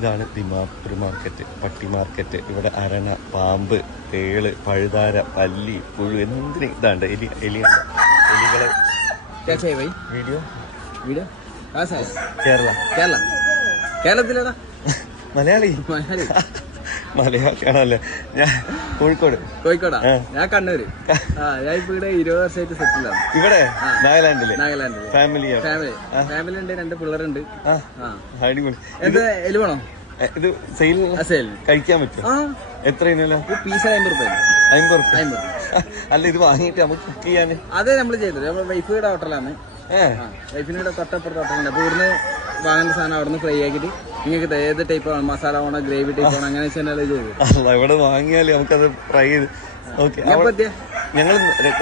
ഇതാണ് ദിമാപൂർ മാർക്കറ്റ്, പട്ടി മാർക്കറ്റ്. ഇവിടെ അരണ, പാമ്പ്, തേള്, പഴുതാര, പല്ലി, പുഴു, എന്തിന് ഇതാണ്ട് എലിയുണ്ട്. എലികളെ വീഡിയോ കേരളത്തിലേതാ? മലയാളി മലയാളിയാണല്ലേ? ഞാൻ കോഴിക്കോടാ. ഞാൻ കണ്ണൂര്. ഞാൻ ഇപ്പൊ ഇവിടെ 20 വർഷമായിട്ട് സെറ്റിലാണ്. ഇവിടെ നാഗാലാൻഡില് ഫാമിലി ഉണ്ട്, 2 പിള്ളേരുണ്ട്. അടിപൊളി. എന്ത് എലി വേണോ? ഇത് സെയിൽ കഴിക്കാൻ പറ്റും? എത്ര പീസ് 50 രൂപ. അല്ല, ഇത് വാങ്ങിയിട്ട് നമുക്ക് കുക്ക് ചെയ്യാന്? അതെ, നമ്മള് ചെയ്തത്. നമ്മള് വൈഫിയുടെ ഹോട്ടലാണ്. വൈഫിന്റെ തൊട്ടപ്പുറത്ത് ഹോട്ടലുണ്ട്. അപ്പൊ ഇവിടുന്ന് വാങ്ങേണ്ട സാധനം അവിടെ നിന്ന് ഫ്രൈ ആക്കിയിട്ട് നിങ്ങൾക്ക് ഏത് ടൈപ്പ് വേണം, മസാല വേണോ, ഗ്രേവി ടൈപ്പ് വേണോ, അങ്ങനെ ചെയ്ത് ഇവിടെ വാങ്ങിയാല് നമുക്കത് ഫ്രൈ ചെയ്ത്. ഞങ്ങൾ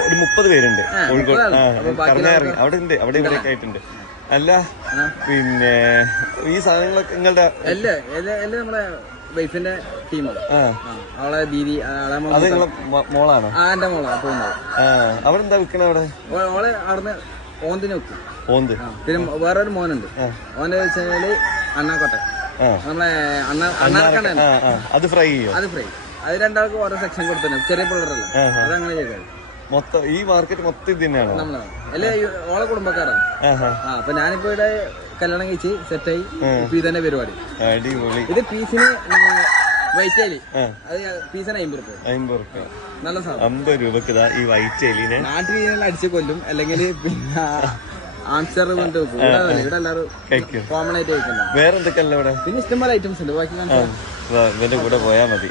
ഒരു 30 പേരുണ്ട് കോഴിക്കോട്. അവിടെ ഉണ്ട്, അവിടെ ഇവിടെയൊക്കെ ആയിട്ടുണ്ട്. അല്ല, പിന്നെ ഈ സാധനങ്ങളൊക്കെ നിങ്ങളുടെ എല്ലാം നമ്മളെ വൈഫിന്റെ ടീമാണ്. അവളെ ദീദി, അത് നിങ്ങളെ മോളാണോ? എന്റെ മോളാണ് പോകുന്നത്. അവിടെ എന്താ വിൽക്കണ? അവിടെ ഓളെ അവിടുന്ന് ഓന്തിന് വെക്കും. ഓന്ത്. പിന്നെ വേറൊരു മോനുണ്ട്. ഓന്റെ വെച്ചാല് അണ്ണാക്കോട്ട, നമ്മളെ അണ്ണാർക്കണ്ണ. അത് ഫ്രൈ ചെയ്യും? അത് ഫ്രൈ. അത് 2 ആൾക്ക് ഓരോ സെക്ഷൻ കൊടുത്തു. ചെറിയ പിള്ളേരല്ല, അതങ്ങനെ ചെയ്തത്. മൊത്തം ഈ മാർക്കറ്റ് മൊത്തം ഇത് തന്നെയാണോ? നമ്മളാണ് അല്ലെ, ഓളെ കുടുംബക്കാരാണ്. അപ്പൊ ഞാനിപ്പോ ഇവിടെ കല്യാണം കഴിച്ച് സെറ്റായി. ഇപ്പൊ ഇതന്നെ പരിപാടി. അടിപൊളി. ഇത് പീസിന് വൈറ്റ് എലി, അത് പീസിന് 50 രൂപ. 50 രൂപ. നല്ല സാധനം. 50 രൂപക്ക് ഈ വൈറ്റ് എലിനെ നാട്ടിൽ അടിച്ച് കൊല്ലും, അല്ലെങ്കിൽ പിന്നെ ആംസ്റ്റർ കൊണ്ട് വെക്കും. ഇവിടെ എല്ലാവരും കോമൺ ആയിട്ട് കഴിക്കുന്നത്. വേറെ എന്തൊക്കെയല്ല ഇവിടെ? പിന്നെ ഇഷ്ടംപോലെ ഐറ്റംസ് ഉണ്ട്. ബാക്കി ഇവന്റെ കൂടെ പോയാ മതി.